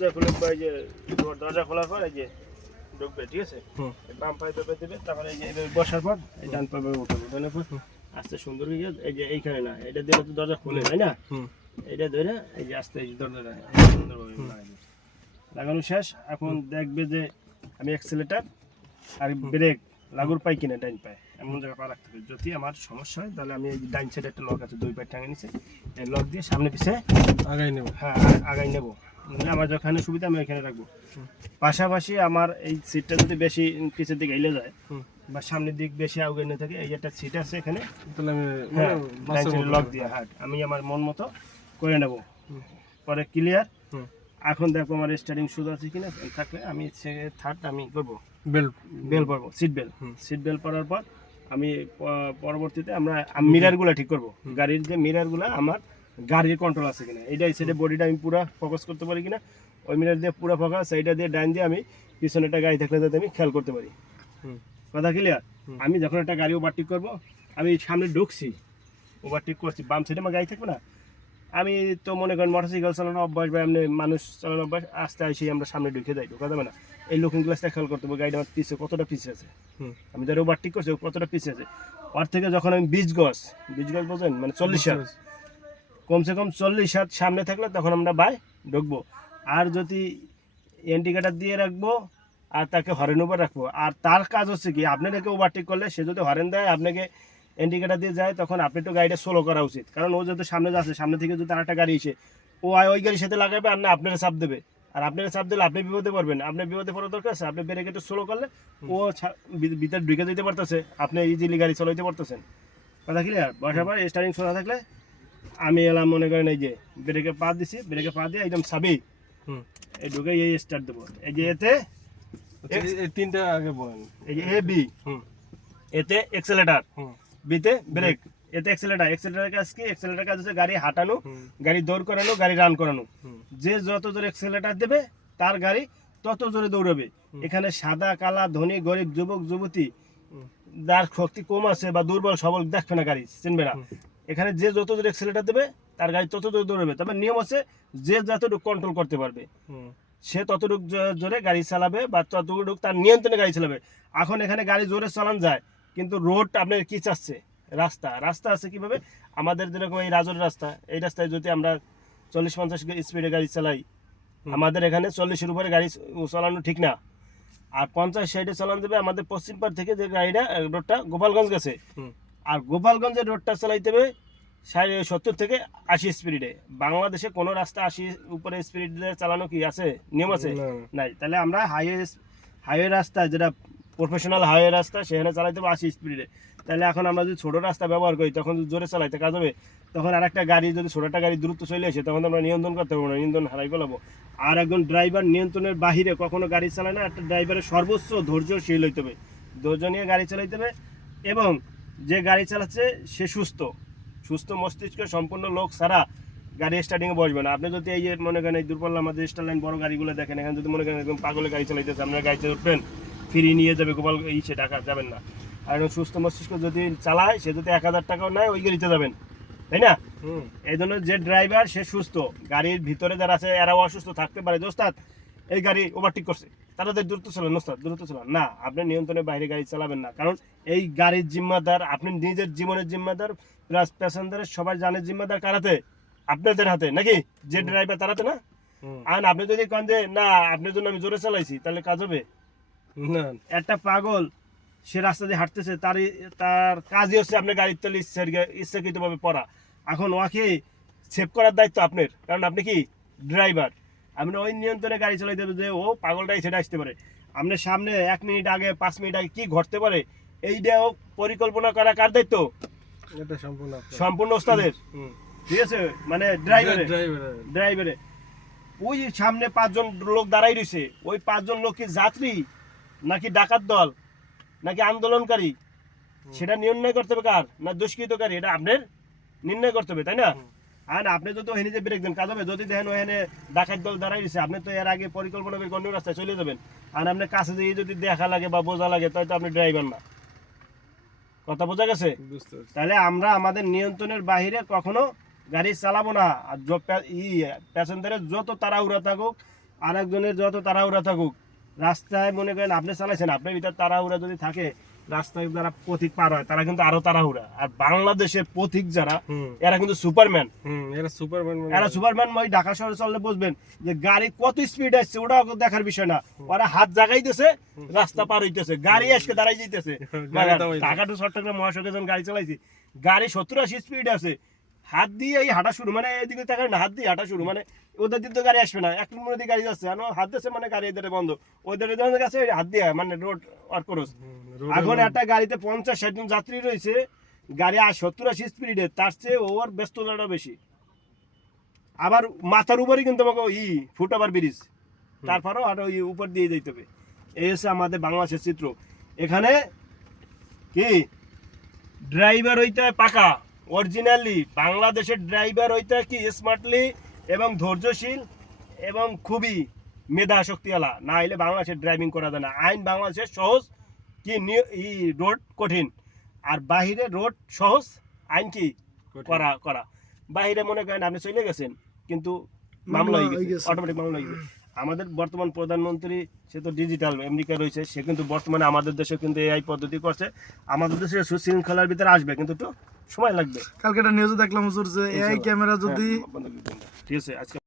দরজা খুলে এই যে দরজা খোলার পর এই যে ঢুকবে, ঠিক আছে? বাম পায়ে পেপে দেবে, তারপরে এই যে এইভাবে বসার পর এই ডান পায়ে উঠাবো, উঠানোর পর আস্তে সুন্দর হয়ে যায়। এই যে এইখানে না, এটা দিলে তো দরজা খুলে, তাই না? এটা ধরে এই যে আস্তে দরজাটা সুন্দরভাবে লাগাবে। লাগানো শেষ। এখন দেখবে যে আমি অ্যাক্সিলারেটর আর ব্রেক লাগুর পাই কিনা ডাইন পায়ে, এমন জায়গায় পা রাখতে হবে। যদি আমার সমস্যা হয় তাহলে আমি এই ডাইন সাইডে একটা লক আছে, দুই পায়ে টাঙে নিচে, এই লক দিয়ে সামনে পিছিয়ে আগাই নেব। হ্যাঁ আগাই নেবো, আমার যেখানে সুবিধা আমি ওইখানে রাখবো। পাশাপাশি আমার এই সিটটা যদি বেশি পিছের দিকে এলে যায় বা সামনের দিক বেশি আগে নিয়ে থাকে, এই একটা সিট আছে এখানে, তাহলে আমি লক দিয়ে আমি আমার মন মতো করে নেব। পরে ক্লিয়ার। এখন দেখো আমার স্টার্টিং শুরু আছে কিনা, থাকলে আমি থার্ড আমি করবো বেল পরবো, সিট বেল্ট পরার পর আমি পরবর্তীতে আমরা মিরারগুলো ঠিক করব। গাড়ির যে মিরারগুলো আমার গাড়ির কন্ট্রোল আছে কিনা, এইটাই সেটা বডিটা আমি পুরো ফোকাস করতে পারি কিনা, ওই মিরার দিয়ে পুরো ফোকাস, এইটা দিয়ে ডাইন দিয়ে আমি পিছনে একটা গাড়ি থাকলে যাতে আমি খেয়াল করতে পারি। কথা ক্লিয়ার? আমি যখন একটা গাড়ি ওভারটেক করবো, আমি সামনে ঢুকছি, ওভারটেক করছি, বাম সাইডে আমার গাড়ি থাকবে না, আমি তো মনে করেন মোটরসাইকেল চালানো অভ্যাস বা এমনি মানুষ চালানো অভ্যাস, আস্তে আসি আমরা সামনে ঢুকে যাই, ঢোকা যাবে না। এই লুকিং গ্লাসটা খেয়াল করতে হবে, গাড়িটা আমার পিছিয়ে কতটা পিছিয়ে আছে, আমি ধরো ওভারটেক করছি কতটা পিছিয়ে আছে। ওর থেকে যখন আমি 20 গজ বোঝেন, মানে 40 হাত, কমসে কম 40 হাত সামনে থাকলে তখন আমরা বাই ঢুকবো। আর যদি ইন্ডিকেটার দিয়ে রাখবো আর তাকে হরেন উপর রাখবো। আর তার কাজ হচ্ছে কি, আপনাকে ওভারটেক করলে সে যদি হরেন দেয়, আপনাকে ইন্ডিকেটার দিয়ে যায়, তখন আপনি একটু গাড়িটা স্লো করা উচিত। কারণ ও যেহেতু সামনে যাচ্ছে, সামনে থেকে যদি আরেকটা গাড়ি এসে ও ওই গাড়ির সাথে লাগাবে আর না আপনারা চাপ দেবে, আর আপনারা চাপ দিলে আপনি বিপদে পড়বেন। আপনি বিপদে পড়ার দরকার আছে, আপনি ব্রেক একটু স্লো করলে ও ভিতরে ঢুকে যেতে পারতেছে, আপনি ইজিলি গাড়ি চালাইতে পারতেছেন। কথা ক্লিয়ার? বসার পর স্টারিং সোজা থাকলে আমি এলাম, মনে করেন এই যে ব্রেকে পা দিছি, ব্রেকে পা দিয়ে একদম সাবি এই ঢুকে এই স্টার্ট দেবো। এই যে এতে তিনটা আগে বলেন, এই যে এ বি, এতে এক্সেলেটার, বিতে ব্রেক, এতে এক্সেলেটারের কাজ কি? এক্সেলেটার কাজ হচ্ছে গাড়ি হাঁটানো, গাড়ি দৌড় করানো, গাড়ি রান করানো। যে যত জোরে এক্সেলেটার দেবে তার গাড়ি তত জোরে দৌড়াবে। এখানে সাদা কালা, ধনী গরিব, যুবক যুবতী, যার শক্তি কম আছে বা দুর্বল সবল দেখবে না, গাড়ি চিনবে না। এখানে যে যত জোরে এক্সেলেটার দেবে তার গাড়ি তত জোরে দৌড়াবে। তবে নিয়ম আছে, যে যতটুকু কন্ট্রোল করতে পারবে সে ততটুকু জোরে গাড়ি চালাবে বা ততটুকু তার নিয়ন্ত্রণে গাড়ি চালাবে। এখন এখানে গাড়ি জোরে চালান যায়, কিন্তু রোড আপনার কি চাচ্ছে, রাস্তা আছে কিভাবে? আমাদের যেরকম এই রাজোর রাস্তা, এই রাস্তায় যদি আমরা 40-50 স্পিডে গাড়ি চালাই, আমাদের এখানে 40-এর উপরে গাড়ি চালানো ঠিক না। আর 50-60-এ চালানো যাবে আমাদের পশ্চিম পাড় থেকে, যে গাড়িটা রোডটা গোপালগঞ্জ গেছে, আর গোপালগঞ্জের রোডটা চালাইতে হবে 70 থেকে 80 স্পিডে। বাংলাদেশে কোনো রাস্তা 80 উপরে স্পিড চালানো কি আছে, নিয়ম আছে? নাই। তাহলে আমরা হাইওয়ে রাস্তা, যেটা প্রফেশনাল হাইওয়ে রাস্তা, সেখানে চালাইতে হবে 80 স্পিডে। তাহলে এখন আমরা যদি ছোটো রাস্তা ব্যবহার করি, তখন যদি জোরে চালাইতে কাজ হবে, তখন আর একটা গাড়ি যদি ছোটো একটা গাড়ি দ্রুত চলে আসে, তখন আমরা নিয়ন্ত্রণ করতে পারবো না, নিয়ন্ত্রণ হারাই ফেলাবো। আর একজন ড্রাইভার নিয়ন্ত্রণের বাহিরে কখনো গাড়ি চালায় না। একটা ড্রাইভারের সর্বোচ্চ ধৈর্যশীল হইতে হবে, ধৈর্য নিয়ে গাড়ি চালাইতে হবে, এবং যে গাড়ি চালাচ্ছে সে সুস্থ মস্তিষ্ক সম্পূর্ণ লোক ছাড়া গাড়ি স্টার্টিংয়ে বসবে না। আপনি যদি এই যে মনে করেন এই দূরপাল্লা আমাদের স্টার লাইন বড় গাড়িগুলো দেখেন, এখানে যদি মনে করেন একদম পাগলে গাড়ি চালাইতেছে, আপনার গাড়িতে উঠবেন, ফিরিয়ে নিয়ে যাবে গোপাল সে টাকা যাবেন না। আর একদম সুস্থ মস্তিষ্ক যদি চালায়, সে যদি 1000 টাকাও নেয়, ওই গাড়িতে যাবেন, তাই না? এই জন্য যে ড্রাইভার সে সুস্থ, গাড়ির ভিতরে যারা আছে এরাও অসুস্থ থাকতে পারে। দোস্তাদ এই গাড়ি ওভারটেক করছে, তাদের দ্রুত চালান, ওস্তাদ দ্রুত চালান না, আপনি নিয়ন্ত্রণের বাইরে গাড়ি চালাবেন না। কারণ এই গাড়ির জিম্মাদার আপনি, নিজের জীবনের জিম্মাদার, প্লাস প্যাসেঞ্জারের সবাই জানের জিম্মাদার কারাতে, আপনাদের হাতে নাকি? যে ড্রাইভার তারাতে না। আর আপনি যদি কন যে না আপনার জন্য আমি জোরে চালাইছি, তাহলে কাজ হবে না। একটা পাগল সে রাস্তা দিয়ে হাঁটতেছে, তার কাজই হচ্ছে আপনার গাড়ির তেল ইচ্ছাকৃতভাবে পড়া। এখন ওকে সেভ করার দায়িত্ব আপনার, কারণ আপনি কি ড্রাইভার। আপনি ওই নিয়ন্ত্রণে গাড়ি চালাইতে হবে যে ও পাগলটাই সেটা আসতে পারে, আপনার সামনে 1 মিনিট আগে 5 মিনিট আগে কি ঘটতে পারে, এইটাও পরিকল্পনা করা কার দায়িত্ব? এটা সম্পূর্ণ ওস্তাদের, ঠিক আছে? মানে ড্রাইভারে ওই সামনে 5 জন লোক দাঁড়াই রয়েছে, ওই 5 জন লোক কি যাত্রী নাকি ডাকাত দল নাকি আন্দোলনকারী, সেটা নির্ণয় করতে হবে কার? না দুষ্কৃতকারী, এটা আপনার নির্ণয় করতে হবে, তাই না? আর আপনি যদি ওখানে যে ব্রেক দেন কাজ হবে। যদি দেখেন ওখানে ডাকাত দল দাঁড়াই রয়েছে, আপনি তো এর আগে পরিকল্পনা করে অন্য রাস্তায় চলে যাবেন। আর আপনার কাছে যদি দেখা লাগে বা বোঝা লাগে, তাই তো আপনি ড্রাইভার না। কথা বোঝা গেছে? তাহলে আমরা আমাদের নিয়ন্ত্রণের বাহিরে কখনো গাড়ি চালাবো না। আর প্যাসেঞ্জারের যত তাড়াহুড়া থাকুক, আর একজনের যত তাড়াহুড়া থাকুক, রাস্তায় মনে করেন আপনি চালাইছেন, আপনার ভিতর তাড়াহুড়া যদি থাকে, রাস্তায় যারা পথিক পার হয় তারা কিন্তু আরো তাড়াহুড়া। আর বাংলাদেশের পথিক যারা, এরা কিন্তু সুপারম্যান। এরা সুপারম্যান এরা সুপারম্যান। ওই ঢাকা শহরে চললে বুঝবেন যে গাড়ি কত স্পিড আসছে, ওটা দেখার বিষয় না। ওরা হাত জাগাইতেছে, রাস্তা পার হইতেছে, গাড়ি আজকে দাঁড়াই যাইতেছে। ঢাকা টু চট্টগ্রাম মহাসড়কে যখন গাড়ি চালাইছি, গাড়ি 70-80 স্পিড আছে, হাত দিয়ে এই হাঁটা শুরু, মানে এদিকে তাকায় না, হাত দিয়ে হাঁটা শুরু, মানে ওদের দিক তো গাড়ি আসবে না, এক নম্বর দিয়ে গাড়ি যাচ্ছে, হাত দিচ্ছে মানে গাড়ি এদের বন্ধ, ওদের কাছে হাত দিয়ে মানে রোড আর করস। এখন একটা গাড়িতে 50-60 জন যাত্রী রয়েছে, গাড়ি 70-80 স্পিডে, তার চেয়ে ওর ব্যস্ততাটা বেশি। আবার মাথার উপরে কিন্তু আমাকে ফুটওভার ব্রিজ, তারপরেও আর ওই উপর দিয়ে যেতে হবে। এই হচ্ছে আমাদের বাংলাদেশের চিত্র। এখানে কি ড্রাইভার হইতে হয় পাকা, অরিজিনালি বাংলাদেশের ড্রাইভার হইতে হয় কি স্মার্টলি এবং ধৈর্যশীল এবং খুবই মেধা শক্তিওয়ালা, না হলে বাংলাদেশের ড্রাইভিং করা যায় না। আইন বাংলাদেশের সহজ, কি রোড কঠিন। আর বাহিরে রোড সহজ, আইন কি করা। বাহিরে মনে করেন আপনি চলে গেছেন, কিন্তু মামলা হয়ে গেছে, অটোমেটিক মামলা হয়ে গেছে। আমাদের বর্তমান প্রধানমন্ত্রী, সে তো ডিজিটাল আমেরিকা রয়েছে, সে কিন্তু বর্তমানে আমাদের দেশে কিন্তু এআই পদ্ধতি করছে। আমাদের দেশে সুশৃঙ্খলার ভিতরে আসবে, কিন্তু একটু সময় লাগবে। কালকে একটা নিউজে দেখলাম হুজুর যে এআই ক্যামেরা যদি ঠিক আছে আজকে